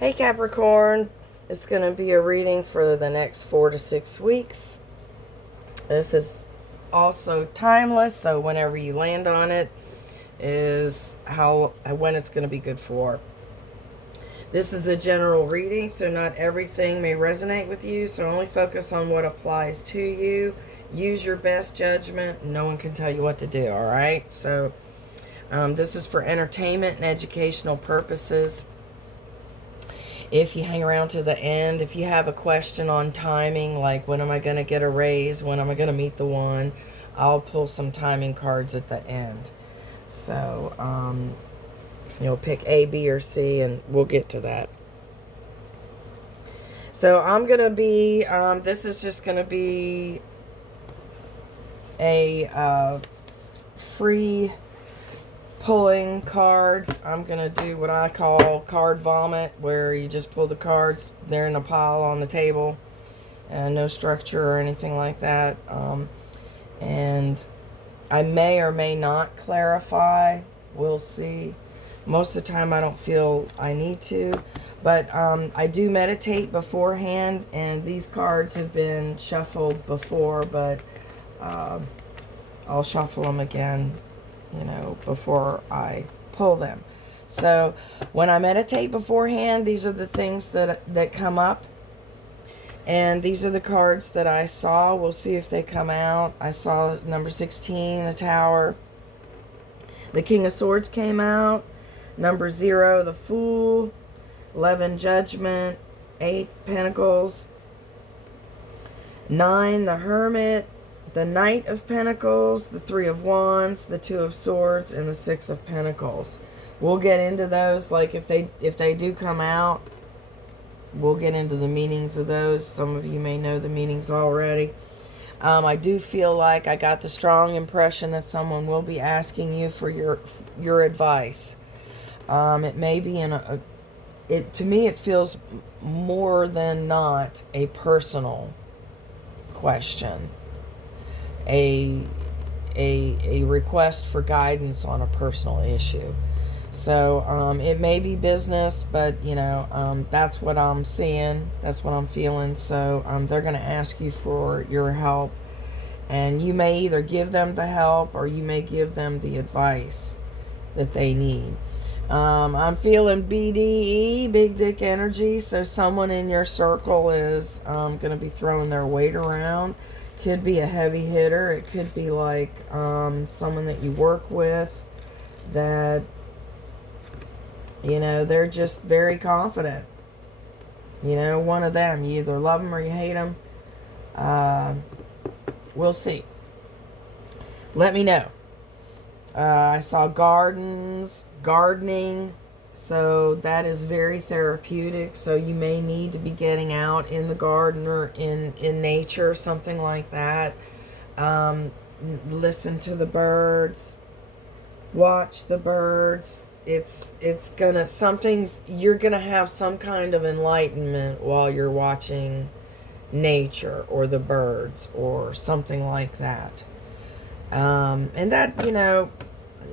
Hey Capricorn, it's going to be a reading for the next 4 to 6 weeks. This is also timeless, so whenever you land on it is when it's going to be good for. This is a general reading, so not everything may resonate with you, so only focus on what applies to you. Use your best judgment. No one can tell you what to do, all right? So this is for entertainment and educational purposes. If you hang around to the end, if you have a question on timing, like when am I going to get a raise, when am I going to meet the one, I'll pull some timing cards at the end. So, you'll pick A, B, or C, and we'll get to that. So I'm going to be, this is just going to be a free pulling card. I'm gonna do what I call card vomit, where you just pull the cards, they're in a pile on the table, and no structure or anything like that. And I may or may not clarify, we'll see. Most of the time I don't feel I need to, but I do meditate beforehand, and these cards have been shuffled before, but I'll shuffle them again, before I pull them. So when I meditate beforehand, these are the things that come up. And these are the cards that I saw. We'll see if they come out. I saw number 16, the Tower. The King of Swords came out. Number 0, the Fool. 11, Judgment. 8, Pentacles. 9, the Hermit. The Knight of Pentacles, the 3 of Wands, the 2 of Swords, and the 6 of Pentacles. We'll get into those. Like if they do come out, we'll get into the meanings of those. Some of you may know the meanings already. I do feel like I got the strong impression that someone will be asking you for your advice. It may be to me it feels more than not a personal question. A request for guidance on a personal issue. So it may be business, but that's what I'm seeing, that's what I'm feeling. So they're going to ask you for your help, and you may either give them the help or you may give them the advice that they need. I'm feeling BDE, big dick energy, so someone in your circle is going to be throwing their weight around. Could be a heavy hitter. It could be like someone that you work with that, they're just very confident. One of them. You either love them or you hate them. We'll see. Let me know. I saw gardening. So that is very therapeutic. So you may need to be getting out in the garden or in nature, something like that. Listen to the birds. Watch the birds. You're gonna have some kind of enlightenment while you're watching nature or the birds or something like that. And that,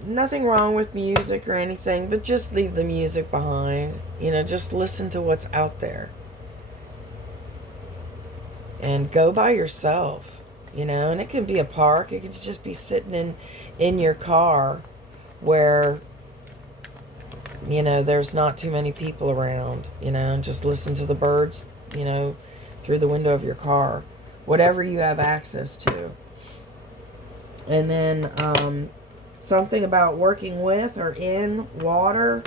nothing wrong with music or anything, but just leave the music behind. Just listen to what's out there. And go by yourself, and it can be a park. It could just be sitting in your car where, there's not too many people around, and just listen to the birds, through the window of your car. Whatever you have access to. And then, something about working with or in water,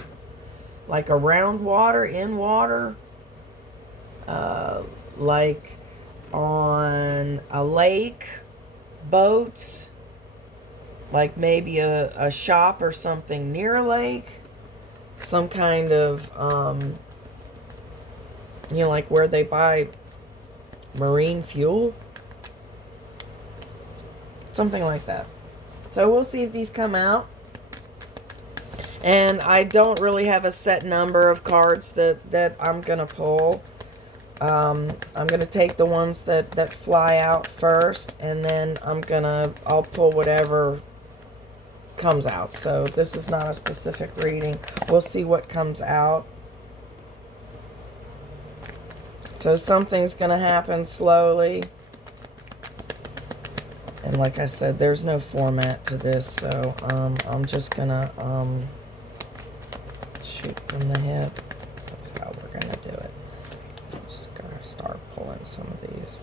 like around water, in water, like on a lake, boats, like maybe a shop or something near a lake, some kind of, like where they buy marine fuel, something like that. So we'll see if these come out. And I don't really have a set number of cards that I'm going to pull. I'm going to take the ones that fly out first. And then I'll pull whatever comes out. So this is not a specific reading. We'll see what comes out. So something's going to happen slowly. And like I said, there's no format to this, so I'm just going to shoot from the hip. That's how we're going to do it. I'm just going to start pulling some of these.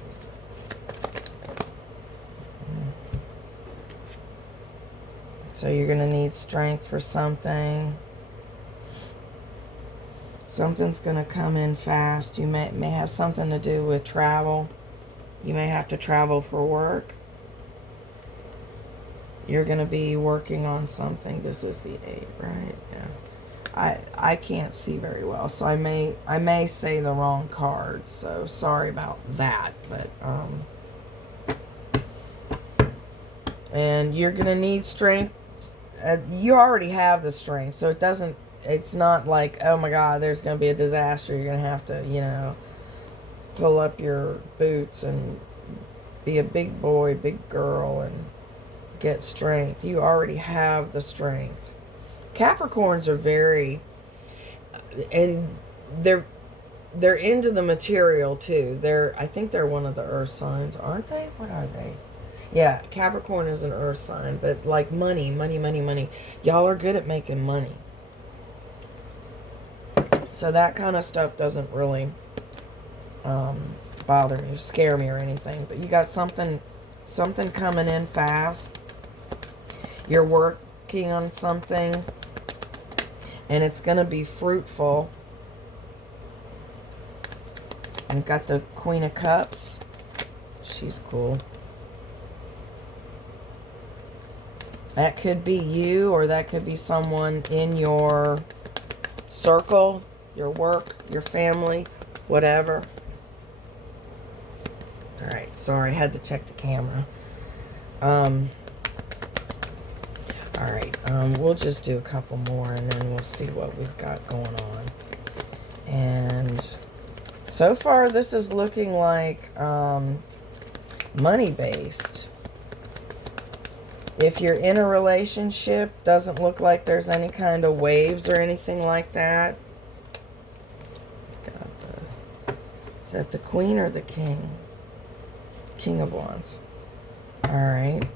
So you're going to need strength for something. Something's going to come in fast. You may have something to do with travel. You may have to travel for work. You're going to be working on something. This is the 8, right? Yeah. I can't see very well, so I may say the wrong card. So sorry about that, but and you're going to need strength. You already have the strength, so it's not like, oh my God, there's going to be a disaster. You're going to have to, you know, pull up your boots and be a big boy, big girl, and get strength. You already have the strength. Capricorns are very, and they're into the material too. I think they're one of the earth signs, aren't they? What are they? Yeah, Capricorn is an earth sign, but like money. Y'all are good at making money. So that kind of stuff doesn't really bother me, scare me or anything. But you got something coming in fast. You're working on something, and it's going to be fruitful. I've got the Queen of Cups. She's cool. That could be you, or that could be someone in your circle, your work, your family, whatever. All right, sorry, I had to check the camera. All right, we'll just do a couple more, and then we'll see what we've got going on. And so far, this is looking like money-based. If you're in a relationship, doesn't look like there's any kind of waves or anything like that. Is that the Queen or the King? King of Wands. Alright.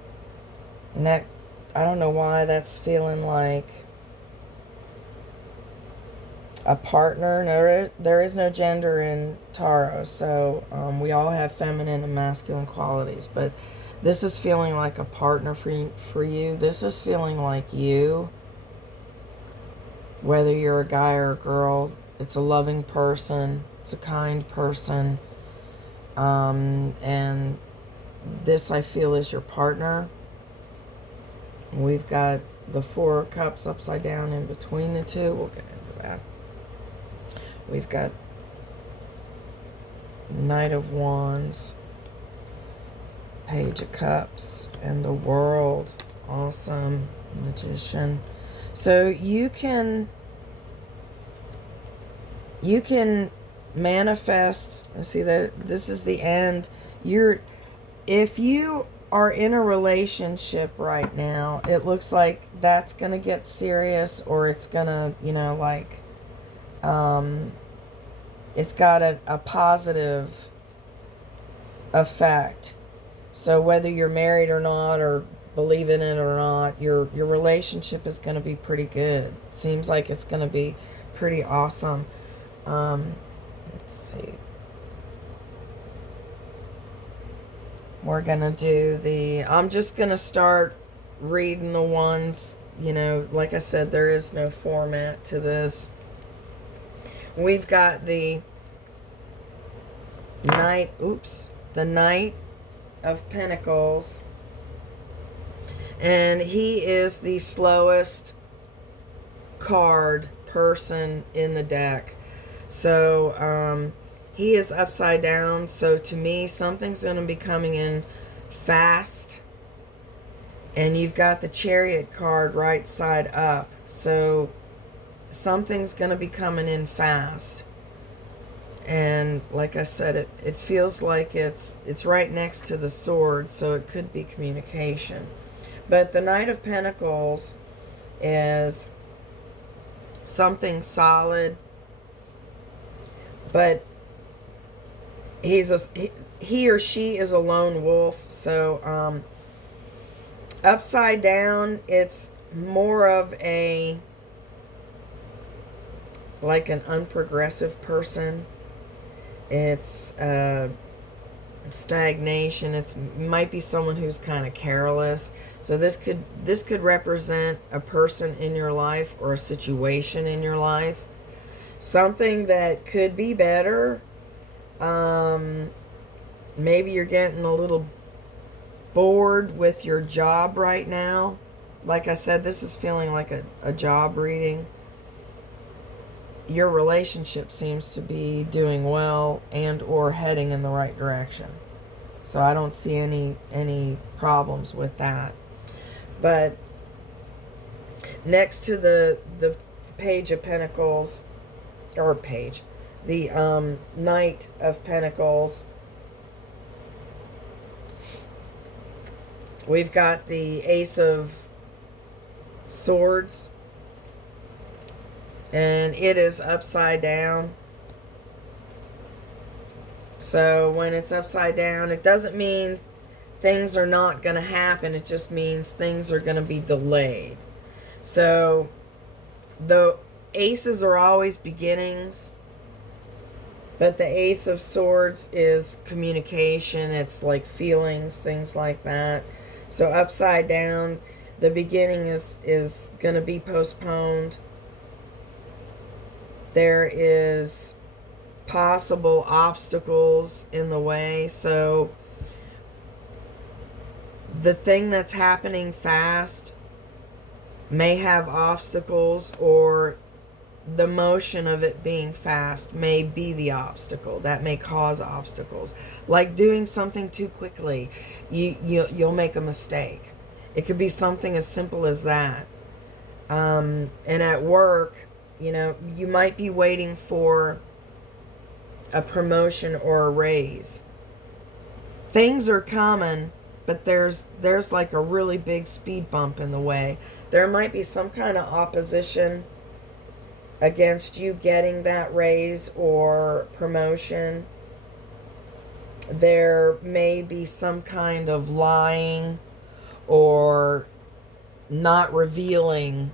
And that, I don't know why that's feeling like a partner. No, there is no gender in tarot, so we all have feminine and masculine qualities, but this is feeling like a partner for you. This is feeling like you. Whether you're a guy or a girl, it's a loving person. It's a kind person. And this, I feel, is your partner. We've got the 4 of Cups upside down in between the two. We'll get into that. We've got Knight of Wands, Page of Cups, and the World. Awesome. Magician. So you can manifest. I see that this is the end. If you are in a relationship right now, it looks like that's gonna get serious, or it's gonna, you know, like it's got a positive effect. So whether you're married or not, or believe in it or not, your relationship is going to be pretty good. Seems like it's going to be pretty awesome. Let's see. We're going to do I'm just going to start reading the ones, you know, like I said, there is no format to this. We've got the Knight of Pentacles, and he is the slowest person in the deck. So he is upside down, so to me something's going to be coming in fast. And you've got the Chariot card right side up, so something's going to be coming in fast. And like I said, it feels like it's right next to the Sword, so it could be communication. But the Knight of Pentacles is something solid, but He or she is a lone wolf. So upside down, it's more of a, like an unprogressive person. It's stagnation. It's might be someone who's kind of careless. So this could represent a person in your life or a situation in your life, something that could be better. Maybe you're getting a little bored with your job right now. Like I said, this is feeling like a job reading. Your relationship seems to be doing well and or heading in the right direction. So I don't see any problems with that. But next to the Page of Pentacles, or page, the Knight of Pentacles, we've got the Ace of Swords, and it is upside down. So when it's upside down, it doesn't mean things are not going to happen. It just means things are going to be delayed. So the aces are always beginnings, but the Ace of Swords is communication. It's like feelings, things like that. So upside down, the beginning is going to be postponed. There is possible obstacles in the way. So the thing that's happening fast may have obstacles, or the motion of it being fast may be the obstacle. That may cause obstacles. Like doing something too quickly, you'll make a mistake. It could be something as simple as that. And at work, you might be waiting for a promotion or a raise. Things are coming, but there's like a really big speed bump in the way. There might be some kind of opposition against you getting that raise or promotion. There may be some kind of lying or not revealing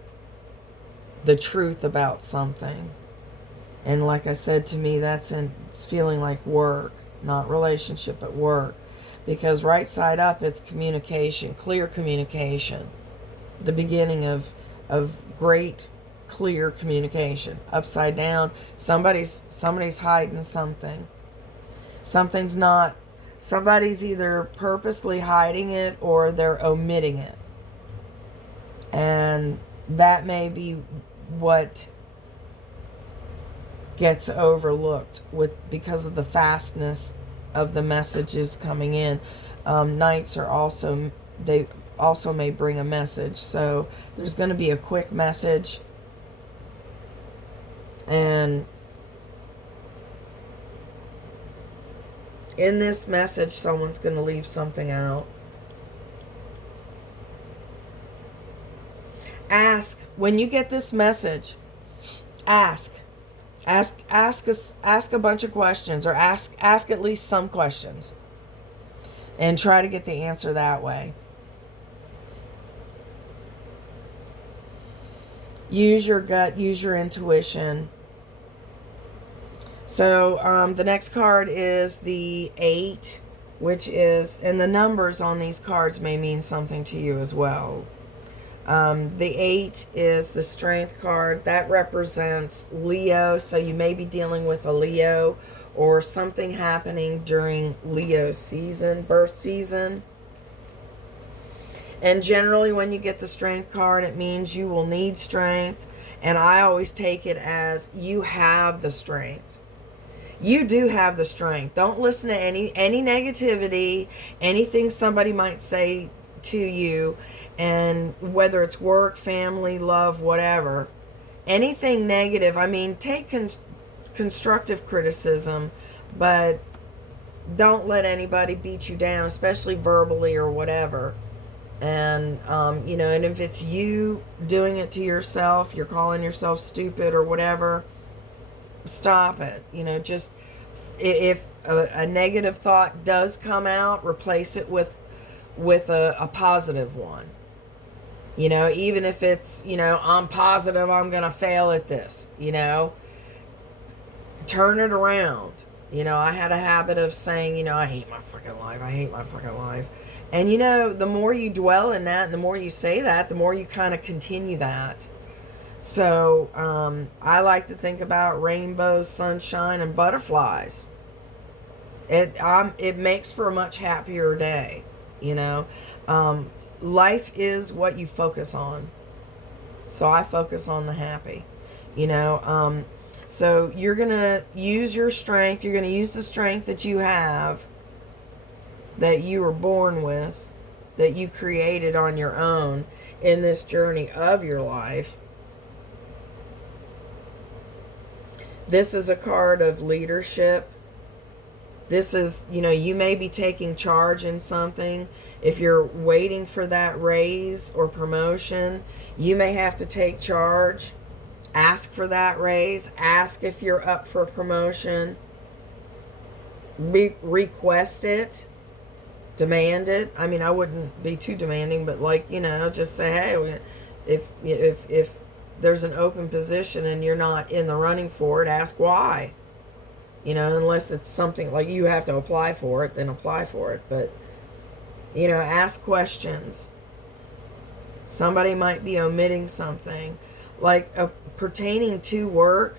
the truth about something. And like I said, to me, it's feeling like work, not relationship, but work. Because right side up, it's communication, clear communication. The beginning of great, clear communication. Upside down, somebody's hiding something. Somebody's either purposely hiding it or they're omitting it. And that may be what gets overlooked because of the fastness of the messages coming in. Knights they also may bring a message. So there's going to be a quick message. And in this message, someone's going to leave something out. Ask, when you get this message, ask a bunch of questions, or ask at least some questions, and try to get the answer that way. Use your gut, use your intuition. So the next card is the 8, which is, and the numbers on these cards may mean something to you as well. The 8 is the Strength card. That represents Leo, so you may be dealing with a Leo or something happening during Leo season, birth season. And generally when you get the Strength card, it means you will need strength. And I always take it as you have the strength. You do have the strength. Don't listen to any negativity, anything somebody might say to you, and whether it's work, family, love, whatever, anything negative. I mean, take constructive criticism, but don't let anybody beat you down, especially verbally or whatever. And and if it's you doing it to yourself, you're calling yourself stupid or whatever, stop it. Just If a negative thought does come out, replace it with a positive one. You know, even if it's, you know, I'm positive I'm going to fail at this, you know, turn it around. You know, I had a habit of saying, you know, I hate my fucking life. I hate my fucking life. And, you know, the more you dwell in that, and the more you say that, the more you kind of continue that. So, I like to think about rainbows, sunshine, and butterflies. It makes for a much happier day, you know. Life is what you focus on. So I focus on the happy, you know. So you're going to use your strength. You're going to use the strength that you have, that you were born with, that you created on your own in this journey of your life. This is a card of leadership. This is, you know, you may be taking charge in something. If you're waiting for that raise or promotion, you may have to take charge. Ask for that raise. Ask if you're up for promotion. Request it. Demand it. I mean, I wouldn't be too demanding, but like, you know, just say, hey, if there's an open position and you're not in the running for it, ask why. You know, unless it's something like you have to apply for it, then apply for it. But, you know, ask questions. Somebody might be omitting something. Like pertaining to work,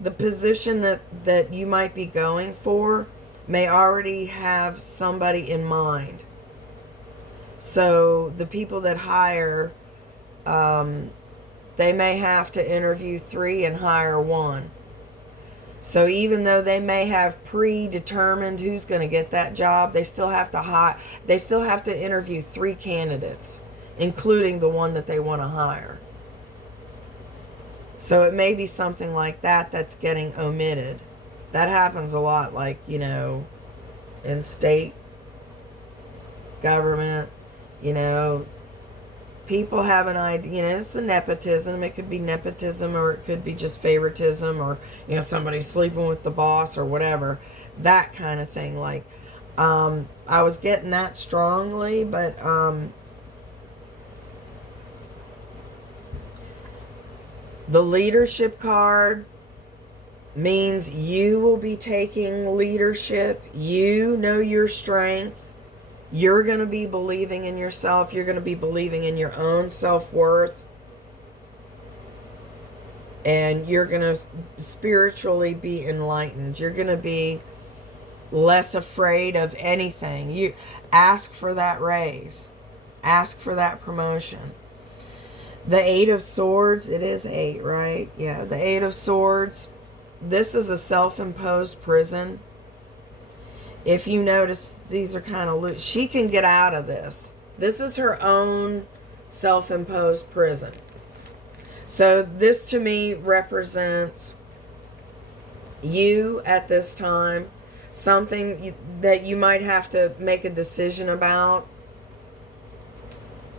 the position that you might be going for may already have somebody in mind. So the people that hire, they may have to interview 3 and hire 1. So even though they may have predetermined who's going to get that job, they still have to they still have to interview 3 candidates, including the one that they want to hire. So it may be something like that that's getting omitted. That happens a lot, like, you know, in state government, you know, people have an idea, you know, it's a nepotism. It could be nepotism, or it could be just favoritism, or, you know, somebody sleeping with the boss or whatever, that kind of thing. Like, I was getting that strongly, but, the leadership card means you will be taking leadership. You know your strength. You're going to be believing in yourself. You're going to be believing in your own self-worth. And you're going to spiritually be enlightened. You're going to be less afraid of anything. You ask for that raise. Ask for that promotion. The 8 of Swords, it is 8, right? Yeah, the 8 of Swords. This is a self-imposed prison. If you notice, these are kind of loose. She can get out of this. This is her own self-imposed prison. So this to me represents you at this time. Something that you might have to make a decision about.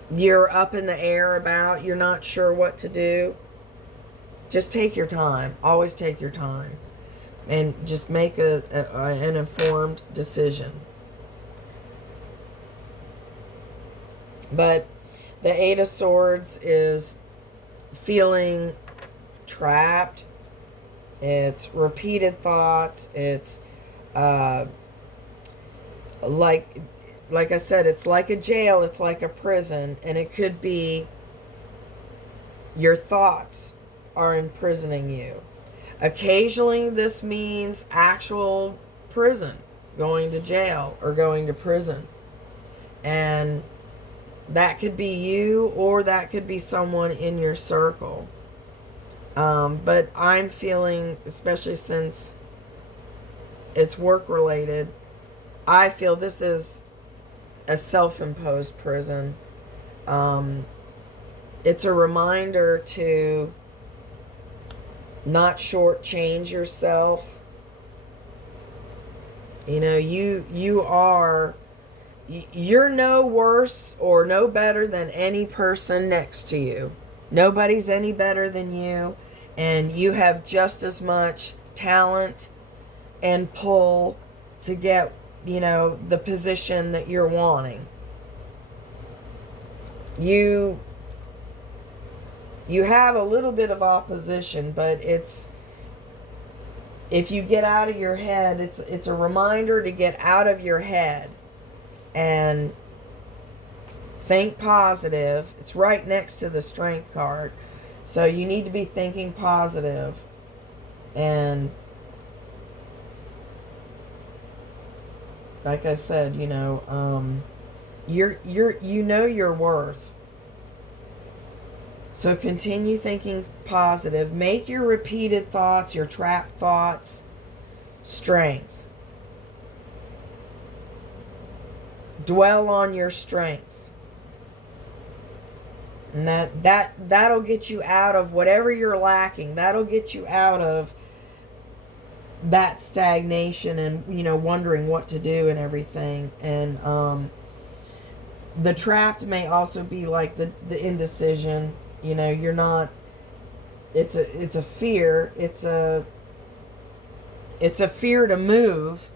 You're up in the air about. You're not sure what to do. Just take your time. Always take your time. And just make an informed decision. But the 8 of Swords is feeling trapped. It's repeated thoughts. It's like I said, it's like a jail. It's like a prison. And it could be your thoughts are imprisoning you. Occasionally, this means actual prison, going to jail or going to prison. And that could be you, or that could be someone in your circle. But I'm feeling, especially since it's work-related, I feel this is a self-imposed prison. It's a reminder to not shortchange yourself. You know, you're no worse or no better than any person next to you. Nobody's any better than you, and you have just as much talent and pull to get, you know, the position that you're wanting. You have a little bit of opposition, but it's, if you get out of your head, it's a reminder to get out of your head and think positive. It's right next to the Strength card. So you need to be thinking positive. And like I said, you know, you know your worth. So continue thinking positive. Make your repeated thoughts, your trap thoughts, strength. Dwell on your strengths. And that'll get you out of whatever you're lacking. That'll get you out of that stagnation and, you know, wondering what to do and everything. And the trapped may also be like the indecision. You know, you're not, it's a fear. It's a fear to move.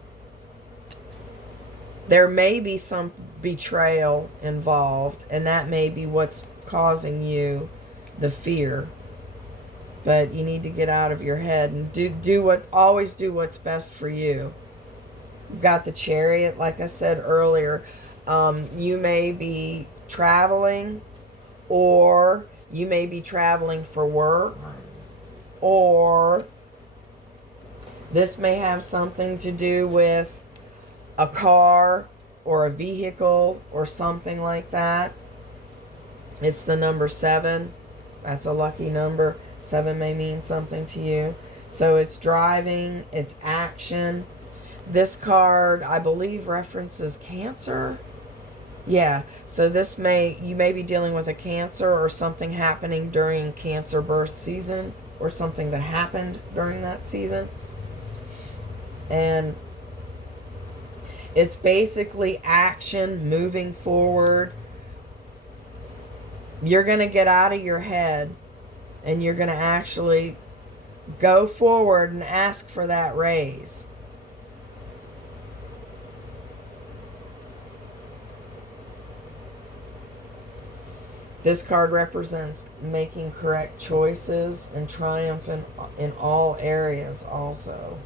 There may be some betrayal involved, and that may be what's causing you the fear. But you need to get out of your head and always do what's best for you. You've got the Chariot, like I said earlier. You may be traveling, or you may be traveling for work, or this may have something to do with a car or a vehicle or something like that. It's the number 7. That's a lucky number. 7 may mean something to you. So it's driving, it's action. This card, I believe, references Cancer. Yeah, so you may be dealing with a Cancer or something happening during Cancer birth season, or something that happened during that season. And it's basically action, moving forward. You're going to get out of your head, and you're going to actually go forward and ask for that raise. This card represents making correct choices and triumph in all areas also.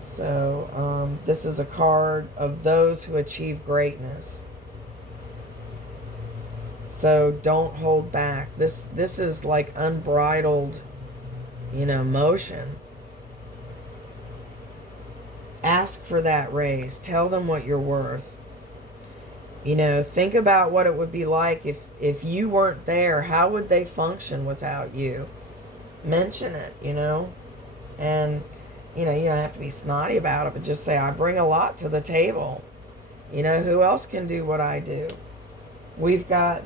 So this is a card of those who achieve greatness. So don't hold back. This is like unbridled, you know, motion. Ask for that raise. Tell them what you're worth. You know, think about what it would be like if you weren't there. How would they function without you? Mention it, you know. And, you know, you don't have to be snotty about it, but just say, I bring a lot to the table. You know, who else can do what I do? We've got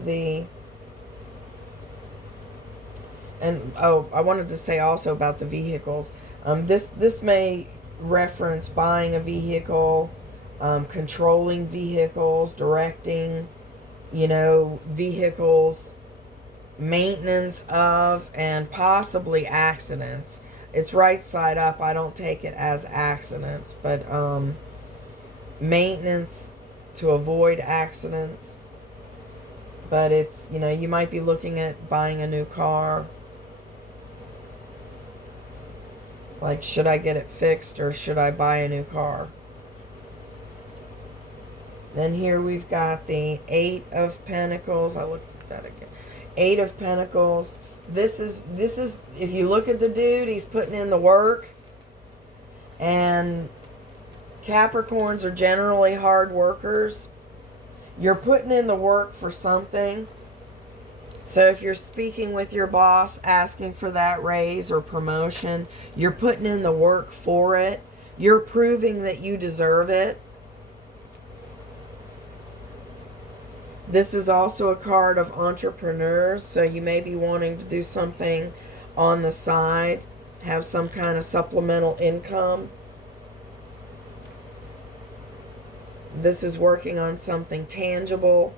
and I wanted to say also about the vehicles. This may reference buying a vehicle, controlling vehicles, directing, you know, vehicles, maintenance of, and possibly accidents. It's right side up. I don't take it as accidents, but maintenance to avoid accidents. But it's, you know, you might be looking at buying a new car. Like, should I get it fixed or should I buy a new car? Then here we've got the 8 of Pentacles. I looked at that again. 8 of Pentacles. This is, if you look at the dude, he's putting in the work. And Capricorns are generally hard workers. You're putting in the work for something. So if you're speaking with your boss, asking for that raise or promotion, you're putting in the work for it. You're proving that you deserve it. This is also a card of entrepreneurs. So you may be wanting to do something on the side, have some kind of supplemental income. This is working on something tangible.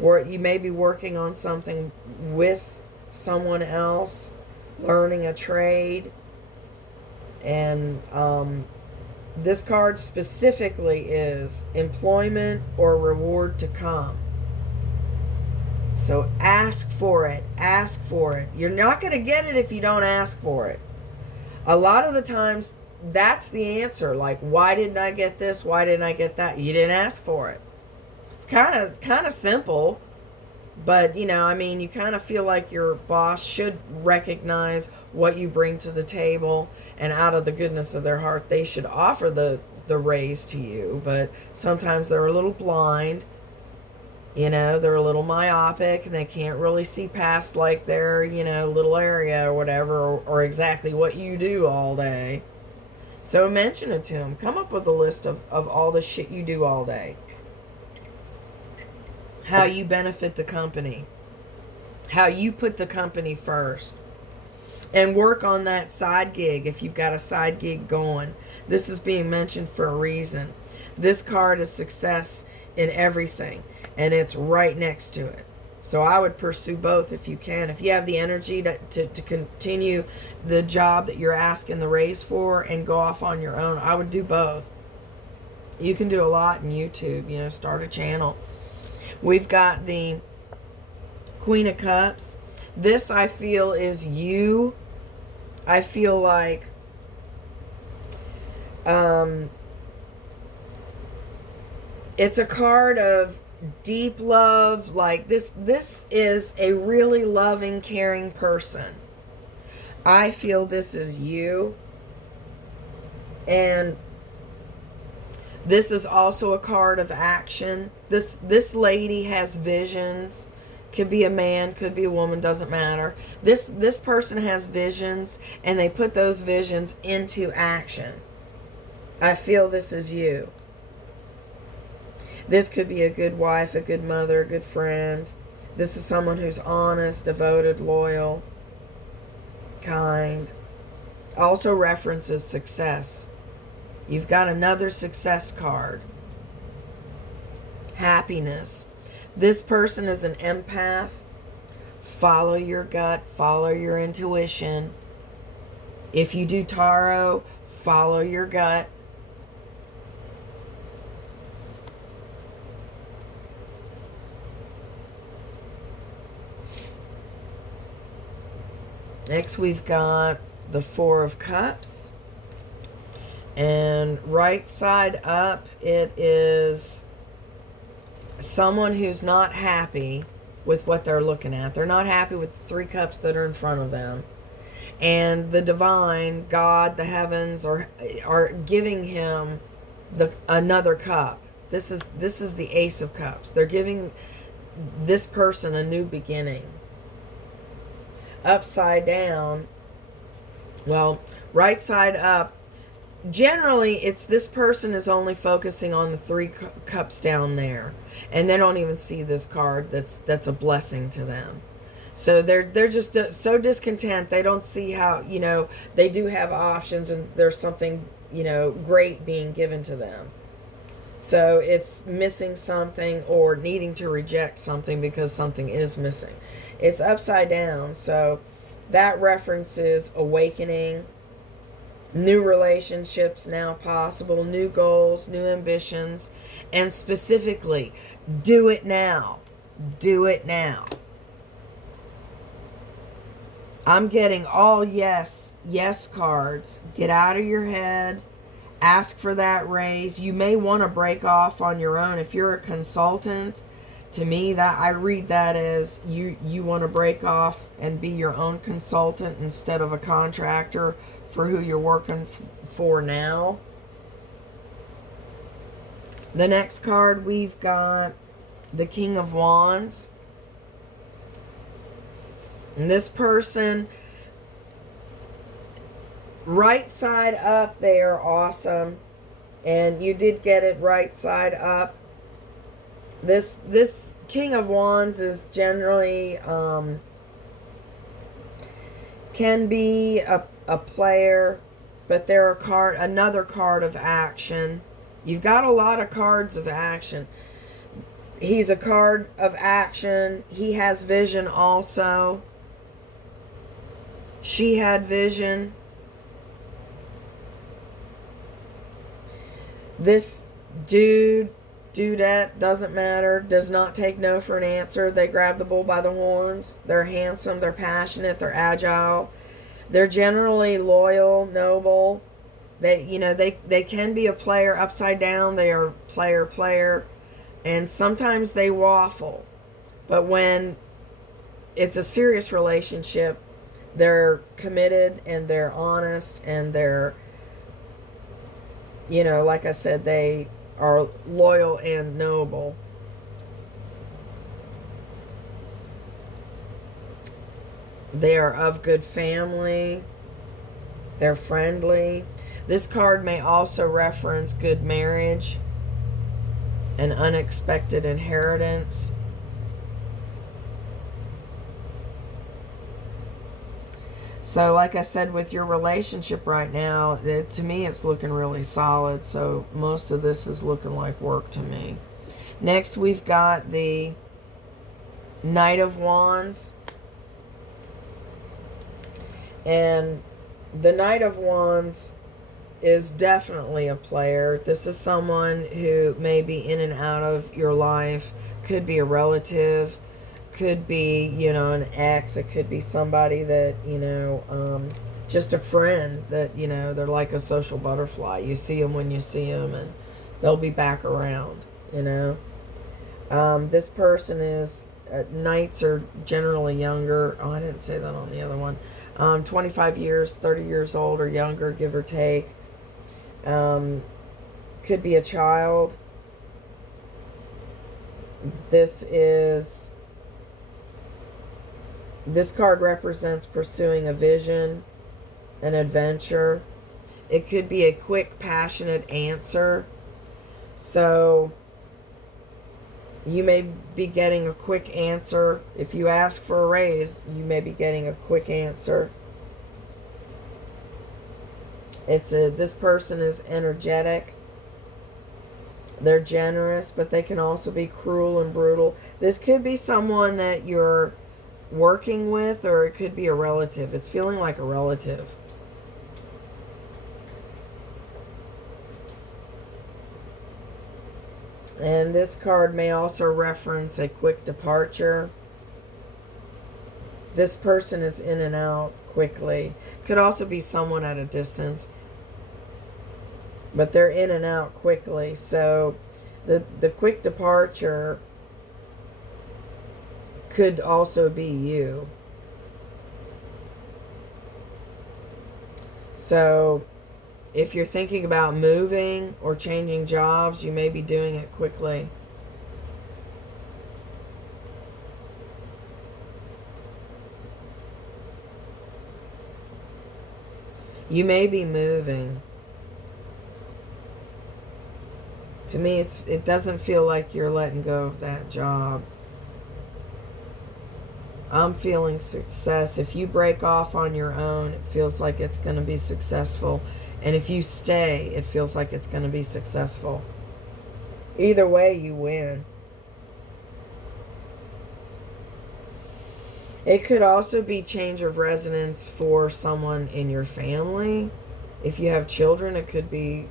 Or you may be working on something with someone else, learning a trade. And this card specifically is employment or reward to come. So ask for it. Ask for it. You're not going to get it if you don't ask for it. A lot of the times, that's the answer. Like, why didn't I get this? Why didn't I get that? You didn't ask for it. It's kind of simple. But, you know, I mean, you kind of feel like your boss should recognize what you bring to the table. And out of the goodness of their heart, they should offer the raise to you. But sometimes they're a little blind. You know, they're a little myopic and they can't really see past like their, you know, little area or whatever, or exactly what you do all day. So mention it to them. Come up with a list of all the shit you do all day. How you benefit the company. How you put the company first. And work on that side gig if you've got a side gig going. This is being mentioned for a reason. This card is success in everything. And it's right next to it. So I would pursue both if you can. If you have the energy to continue the job that you're asking the raise for and go off on your own, I would do both. You can do a lot in YouTube. You know, start a channel. We've got the Queen of Cups. This, I feel, is you. I feel like it's a card of deep love. Like this is a really loving, caring person. I feel this is you. And this is also a card of action. This lady has visions. Could be a man, could be a woman, doesn't matter. This person has visions, and they put those visions into action. I feel this is you. This could be a good wife, a good mother, a good friend. This is someone who's honest, devoted, loyal, kind. Also references success. You've got another success card. Happiness. This person is an empath. Follow your gut. Follow your intuition. If you do tarot, follow your gut. Next, we've got the Four of Cups. And right side up, it is someone who's not happy with what they're looking at. They're not happy with the 3 cups that are in front of them. And the divine, God, the heavens are giving him another cup. This is the Ace of Cups. They're giving this person a new beginning. Upside down, well, right side up, generally it's this person is only focusing on the 3 cups down there, and they don't even see this card that's a blessing to them. So they're just so discontent. They don't see how, you know, they do have options and there's something, you know, great being given to them. So it's missing something or needing to reject something because something is missing. It's upside down. So that references awakening, new relationships now possible, new goals, new ambitions, and specifically, do it now. Do it now. I'm getting all yes cards. Get out of your head. Ask for that raise. You may want to break off on your own. If you're a consultant, to me, that I read that as you want to break off and be your own consultant instead of a contractor for who you're working for now. The next card, we've got the King of Wands. And this person, right side up there, awesome. And you did get it right side up. This King of Wands is generally can be a player, but they're another card of action. You've got a lot of cards of action. He's a card of action. He has vision also. She had vision. This dude, dudette, doesn't matter, does not take no for an answer. They grab the bull by the horns. They're handsome, they're passionate, they're agile. They're generally loyal, noble. They, you know, they can be a player upside down. They are player. And sometimes they waffle. But when it's a serious relationship, they're committed and they're honest and they're, you know, like I said, they are loyal and noble. They are of good family. They're friendly. This card may also reference good marriage, an unexpected inheritance. So like I said, with your relationship right now, to me it's looking really solid. So most of this is looking like work to me. Next we've got the Knight of Wands. And the Knight of Wands is definitely a player. This is someone who may be in and out of your life. Could be a relative. Could be, you know, an ex. It could be somebody that, you know, just a friend that, you know, they're like a social butterfly. You see them when you see them and they'll be back around, you know. This person is, knights are generally younger. Oh, I didn't say that on the other one. 25 years, 30 years old or younger, give or take. Could be a child. This card represents pursuing a vision, an adventure. It could be a quick, passionate answer. So you may be getting a quick answer. If you ask for a raise, you may be getting a quick answer. This person is energetic. They're generous, but they can also be cruel and brutal. This could be someone that you're working with, or it could be a relative. It's feeling like a relative. And this card may also reference a quick departure. This person is in and out quickly. Could also be someone at a distance, but they're in and out quickly. So the quick departure could also be you. So if you're thinking about moving or changing jobs, you may be doing it quickly. You may be moving. To me, it doesn't feel like you're letting go of that job. I'm feeling success. If you break off on your own, it feels like it's going to be successful. And if you stay, it feels like it's going to be successful. Either way, you win. It could also be change of residence for someone in your family. If you have children, it could be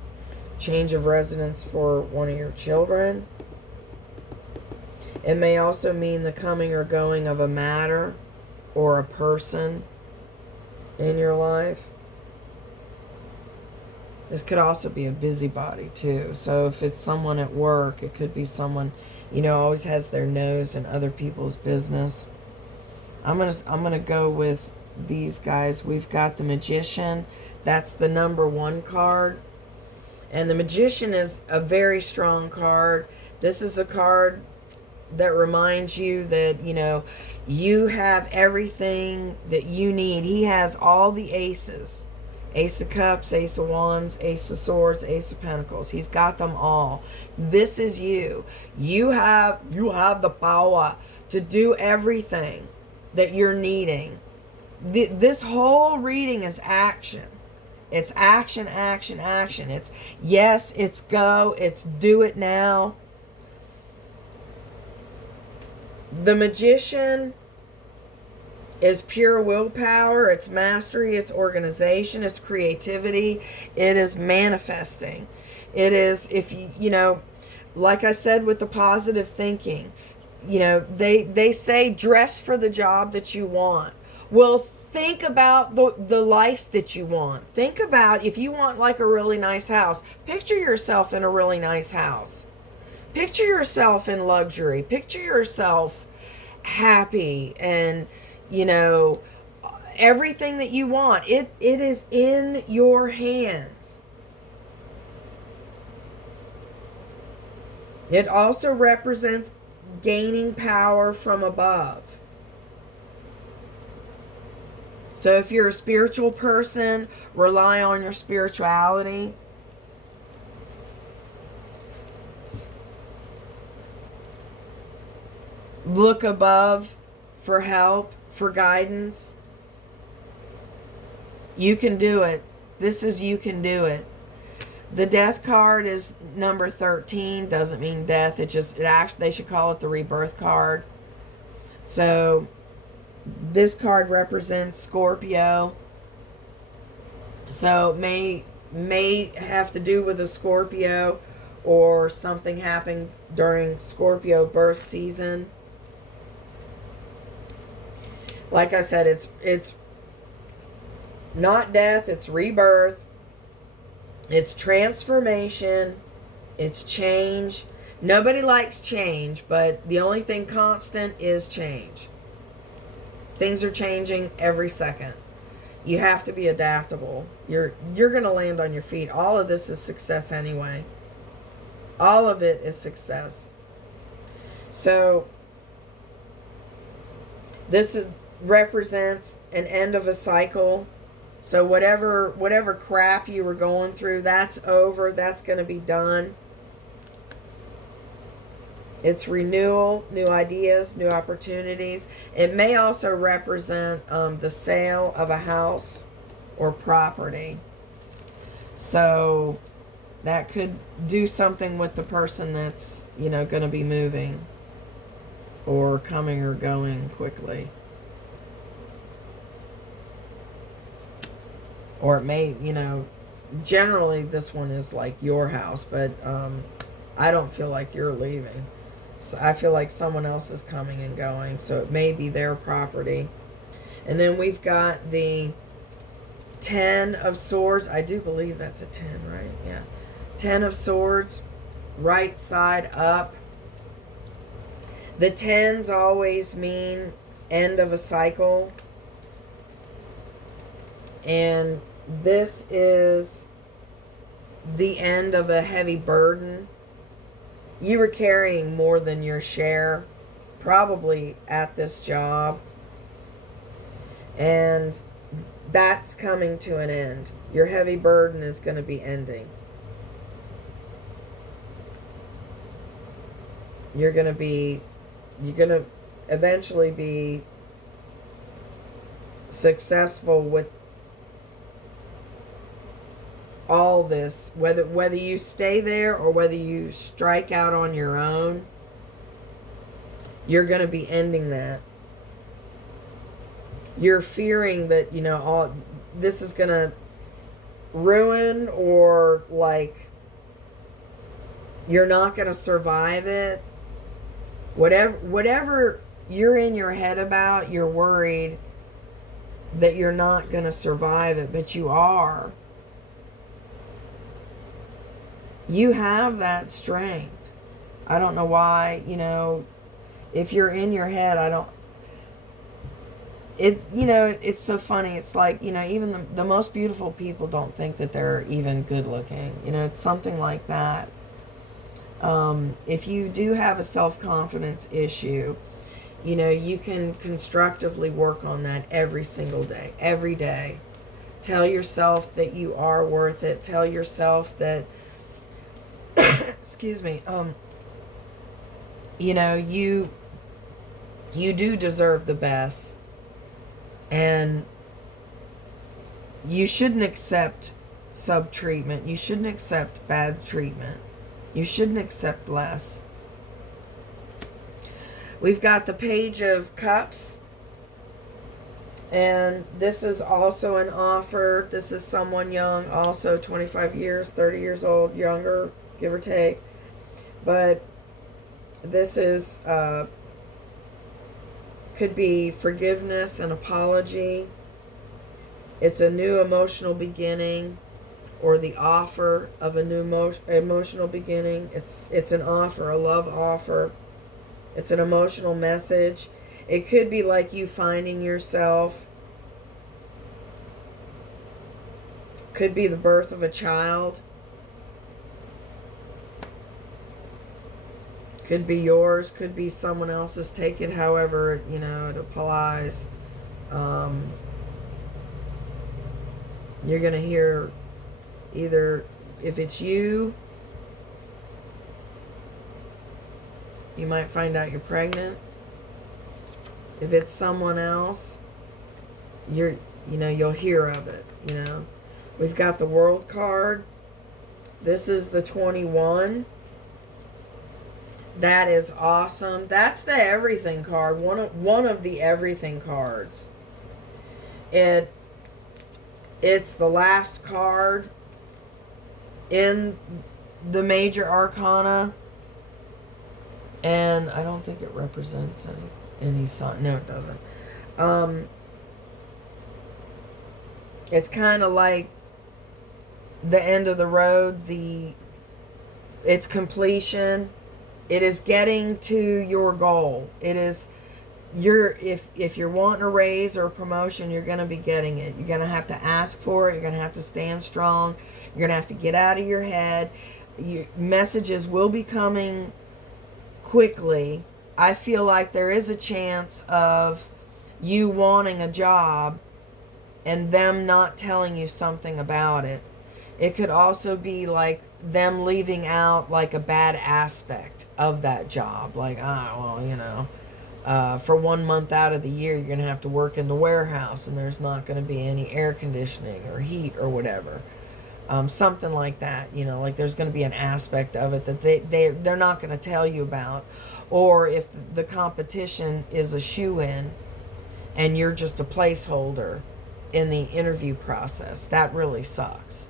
change of residence for one of your children. It may also mean the coming or going of a matter or a person in your life. This could also be a busybody too. So if it's someone at work, it could be someone, you know, always has their nose in other people's business. I'm gonna go with these guys. We've got the Magician. That's the #1 card. And the Magician is a very strong card. This is a card that reminds you that, you know, you have everything that you need. He has all the aces. Ace of Cups, Ace of Wands, Ace of Swords, Ace of Pentacles. He's got them all. This is you. You have the power to do everything that you're needing. This whole reading is action. It's action, action, action. It's yes, it's go, it's do it now. The Magician is pure willpower, it's mastery, it's organization, it's creativity, it is manifesting. It is, if you, you know, like I said with the positive thinking, you know, they say dress for the job that you want. Well, think about the life that you want. Think about if you want like a really nice house, picture yourself in a really nice house. Picture yourself in luxury. Picture yourself happy and, you know, everything that you want. It is in your hands. It also represents gaining power from above. So if you're a spiritual person, rely on your spirituality. Look above for help, for guidance. You can do it. This is you can do it. The death card is number 13. Doesn't mean death. It actually, they should call it the rebirth card. So this card represents Scorpio. So may have to do with a Scorpio or something happened during Scorpio birth season. Like I said, it's not death, it's rebirth. It's transformation. It's change. Nobody likes change, but the only thing constant is change. Things are changing every second. You have to be adaptable. You're going to land on your feet. All of this is success anyway. All of it is success. So this represents an end of a cycle. So whatever crap you were going through, that's over. That's going to be done. It's renewal, new ideas, new opportunities. It may also represent the sale of a house or property. So that could do something with the person that's, you know, going to be moving or coming or going quickly. Or it may, you know, generally this one is like your house, but I don't feel like you're leaving. So I feel like someone else is coming and going, so it may be their property. And then we've got the 10 of Swords. I do believe that's a 10, right? Yeah. 10 of Swords, right side up. The 10s always mean end of a cycle. And this is the end of a heavy burden. You were carrying more than your share, probably at this job. And that's coming to an end. Your heavy burden is going to be ending. You're going to eventually be successful with all this, whether you stay there or whether you strike out on your own. You're going to be ending that. You're fearing that, you know, all this is going to ruin, or like you're not going to survive it. Whatever you're in your head about, you're worried that you're not going to survive it, but you are. You have that strength. I don't know why, you know, if you're in your head, it's, you know, it's so funny. It's like, you know, even the most beautiful people don't think that they're even good looking. You know, it's something like that. If you do have a self-confidence issue, you know, you can constructively work on that every single day, every day. Tell yourself that you are worth it. Tell yourself that, excuse me, you know, you do deserve the best, and you shouldn't accept sub-treatment. You shouldn't accept bad treatment. You shouldn't accept less. We've got the Page of Cups. And this is also an offer. This is someone young, also 25 years, 30 years old, younger, give or take. But this is, could be forgiveness and apology. It's a new emotional beginning, or the offer of a new emotional beginning. It's an offer, a love offer. It's an emotional message. It could be like you finding yourself. Could be the birth of a child. Could be yours. Could be someone else's. Take it however, you know, it applies. You're going to hear either, if it's you, you might find out you're pregnant. If it's someone else, you'll hear of it, you know. We've got the World card. This is the 21. That is awesome. That's the everything card. One of the everything cards. It's the last card in the major arcana. And I don't think it represents any sign. No, it doesn't. It's kind of like the end of the road. It's completion. It is getting to your goal. It is if you're wanting a raise or a promotion, you're going to be getting it. You're going to have to ask for it. You're going to have to stand strong. You're going to have to get out of your head. Your messages will be coming quickly. I feel like there is a chance of you wanting a job and them not telling you something about it. It could also be like them leaving out like a bad aspect of that job. Like, for 1 month out of the year, you're going to have to work in the warehouse and there's not going to be any air conditioning or heat or whatever. Something like that, you know, like there's going to be an aspect of it that they're not going to tell you about. Or if the competition is a shoe-in and you're just a placeholder in the interview process, that really sucks.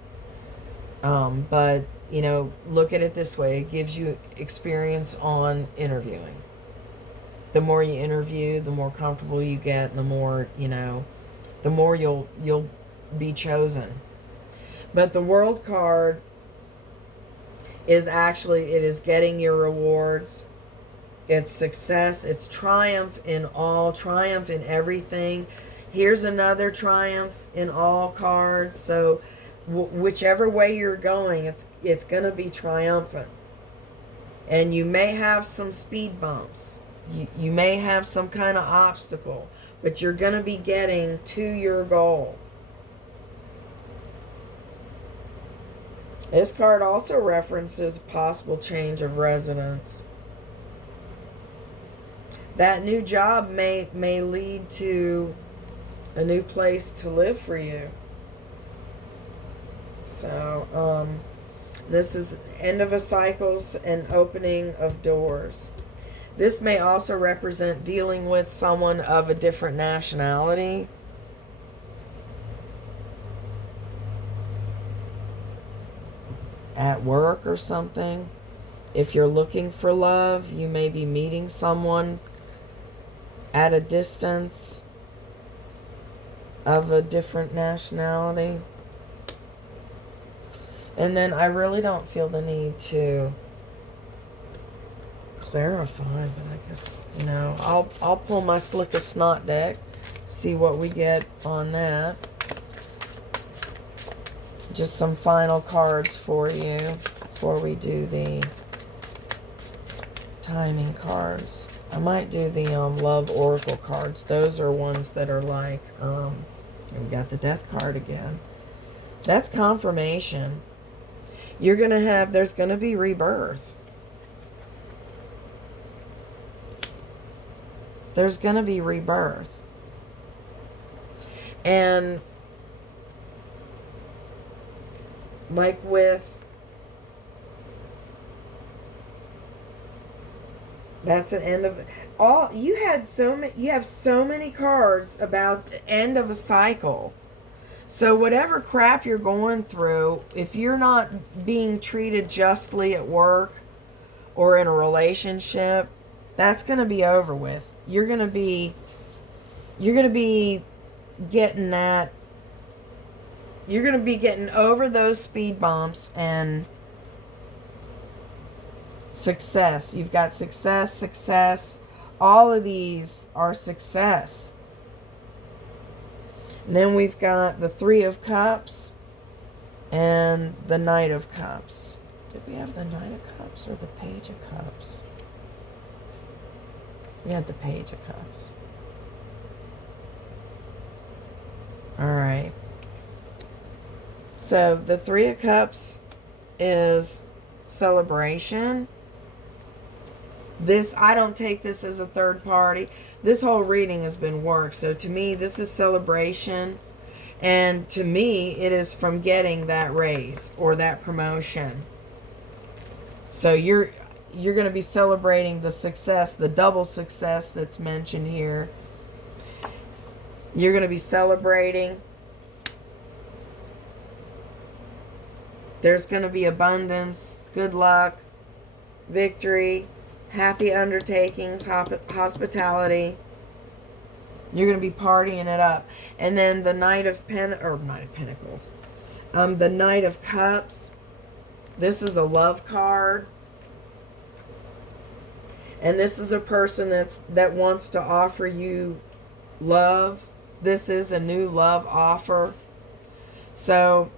But, you know, look at it this way. It gives you experience on interviewing. The more you interview, the more comfortable you get, and the more, you know, the more you'll be chosen. But the World card is actually, it is getting your rewards. It's success. It's triumph in all, triumph in everything. Here's another triumph in all cards. So whichever way you're going, it's going to be triumphant. And you may have some speed bumps. You may have some kind of obstacle, but you're going to be getting to your goal. This card also references possible change of residence. That new job may lead to a new place to live for you. So, this is end of a cycle and opening of doors. This may also represent dealing with someone of a different nationality. At work or something. If you're looking for love, you may be meeting someone at a distance of a different nationality. And then I really don't feel the need to clarify, but I guess, you know, I'll pull my Slick of Snot deck, see what we get on that. Just some final cards for you before we do the timing cards. I might do the Love Oracle cards. Those are ones that are like, we got the Death card again. That's confirmation. You're going to have, there's going to be rebirth. There's going to be rebirth. And like with That's an end of all. You have so many cards about the end of a cycle. So whatever crap you're going through, if you're not being treated justly at work or in a relationship, that's going to be over with. You're going to be getting that. You're going to be getting over those speed bumps and success. You've got success. All of these are success. And then we've got the Three of Cups and the Knight of Cups. Did we have the Knight of Cups or the Page of Cups? We had the Page of Cups. Alright. So the Three of Cups is celebration. I don't take this as a third party. This whole reading has been work. So to me, this is celebration. And to me, it is from getting that raise or that promotion. So you're going to be celebrating the success, the double success that's mentioned here. You're going to be celebrating. There's going to be abundance, good luck, victory, happy undertakings, hospitality. You're going to be partying it up. And then the Knight of Pentacles. The Knight of Cups. This is a love card. And this is a person that wants to offer you love. This is a new love offer. So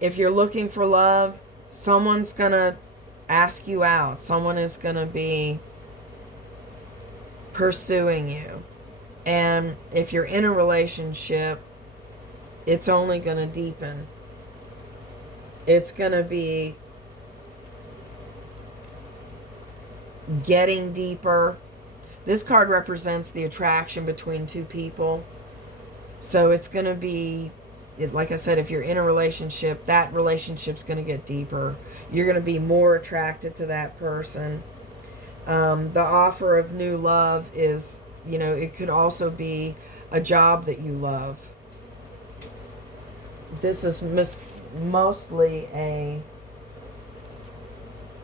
if you're looking for love, someone's going to ask you out. Someone is going to be pursuing you. And if you're in a relationship, it's only going to deepen. It's going to be getting deeper. This card represents the attraction between two people. So it's going to be, like I said, if you're in a relationship, that relationship's going to get deeper. You're going to be more attracted to that person. The offer of new love is, it could also be a job that you love. This is mostly a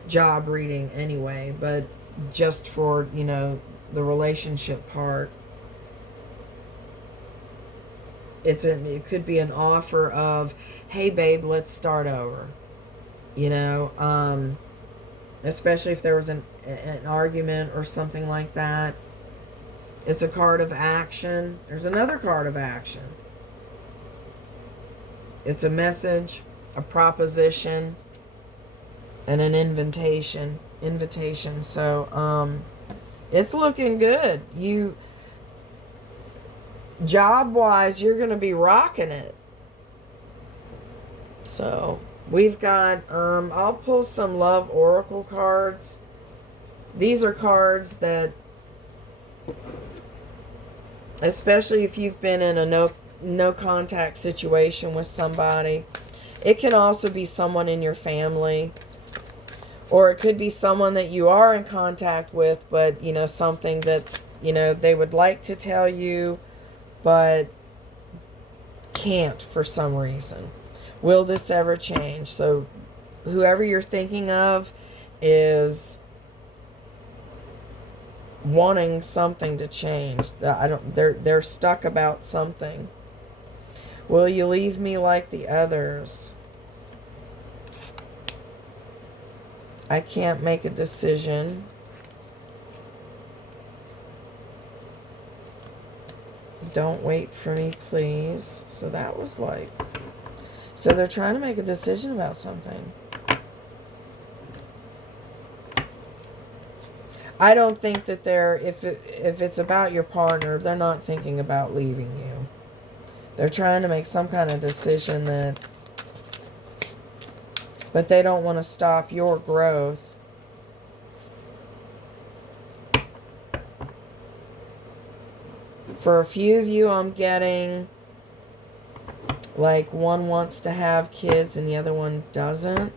job reading anyway, but just for, the relationship part. It could be an offer of, hey babe, let's start over. Especially if there was an argument or something like that. It's a card of action. There's another card of action. It's a message, a proposition, and an invitation. So, it's looking good. Job-wise, you're going to be rocking it. So, we've got, I'll pull some love oracle cards. These are cards that, especially if you've been in a no contact situation with somebody, it can also be someone in your family, or it could be someone that you are in contact with, but, something that, they would like to tell you, but can't for some reason. Will this ever change? So whoever you're thinking of is wanting something to change. They're stuck about something. Will you leave me like the others? I can't make a decision. Don't wait for me, please. So that was like... So they're trying to make a decision about something. I don't think that if it's about your partner, they're not thinking about leaving you. They're trying to make some kind of decision but they don't want to stop your growth. For a few of you, I'm getting like one wants to have kids and the other one doesn't.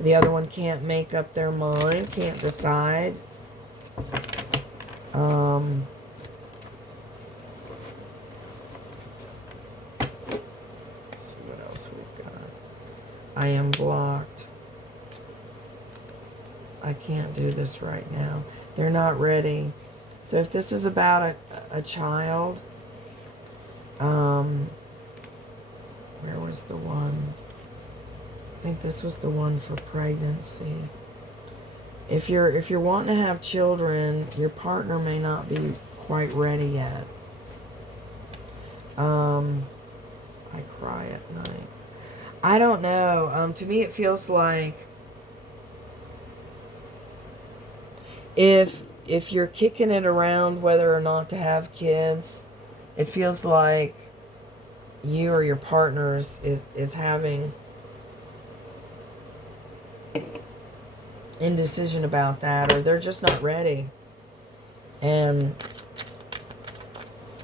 The other one can't make up their mind, can't decide. Let's see what else we've got. I am blocked. I can't do this right now. They're not ready. So if this is about a child, where was the one? I think this was the one for pregnancy. If you're wanting to have children, your partner may not be quite ready yet. I cry at night. I don't know. To me, it feels like if you're kicking it around whether or not to have kids, it feels like you or your partners is having indecision about that, or they're just not ready. And,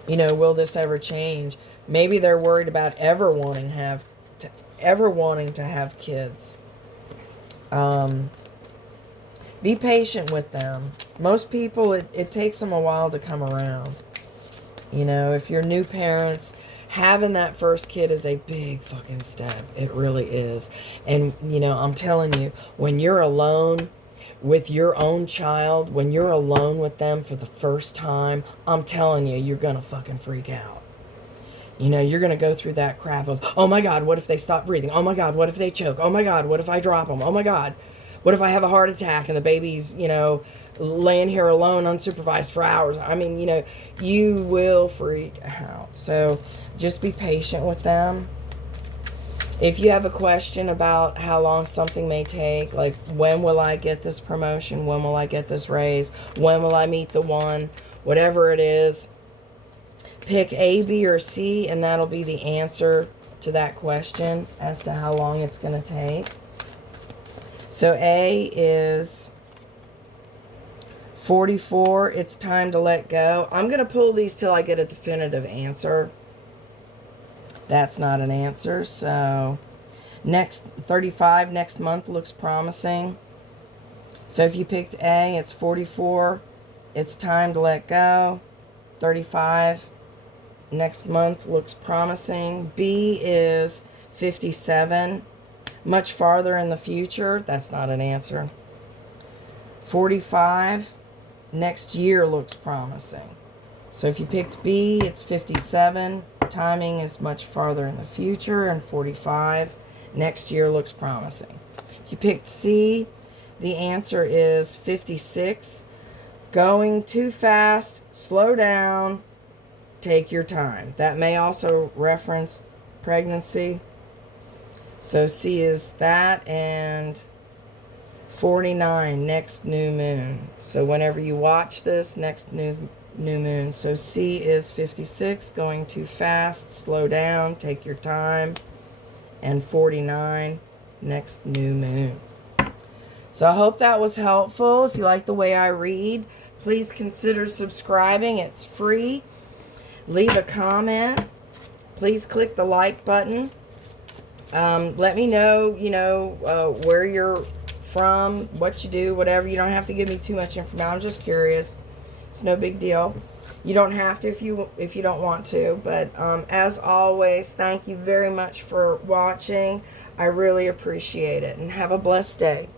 you know, will this ever change? Maybe they're worried about ever wanting to have kids. Be patient with them. Most people, it takes them a while to come around. You know, if you're new parents, having that first kid is a big fucking step. It really is. And, you know, I'm telling you, when you're alone with your own child, when you're alone with them for the first time, I'm telling you, you're gonna fucking freak out. You know, you're gonna go through that crap of, oh my God, what if they stop breathing? Oh my God, what if they choke? Oh my God, what if I drop them? Oh my God, what if I have a heart attack and the baby's, you know, laying here alone unsupervised for hours? I mean, you know, you will freak out. So just be patient with them. If you have a question about how long something may take, like when will I get this promotion? When will I get this raise? When will I meet the one? Whatever it is, pick A, B, or C, and that'll be the answer to that question as to how long it's going to take. So A is 44. It's time to let go. I'm going to pull these till I get a definitive answer. That's not an answer. So next 35, next month looks promising. So if you picked A, it's 44. It's time to let go. 35, next month looks promising. B is 57. Much farther in the future. That's not an answer. 45, next year looks promising. So if you picked B, it's 57. Timing is much farther in the future. And 45, next year looks promising. If you picked C, the answer is 56. Going too fast, slow down, take your time. That may also reference pregnancy. So C is that, and 49, next new moon. So whenever you watch this, next new moon. So C is 56, going too fast, slow down, take your time. And 49, next new moon. So I hope that was helpful. If you like the way I read, please consider subscribing. It's free. Leave a comment. Please click the like button. Let me know, you know, where you're from, what you do, whatever. You don't have to give me too much information. I'm just curious. It's no big deal. You don't have to if you don't want to. But as always, thank you very much for watching. I really appreciate it. And have a blessed day.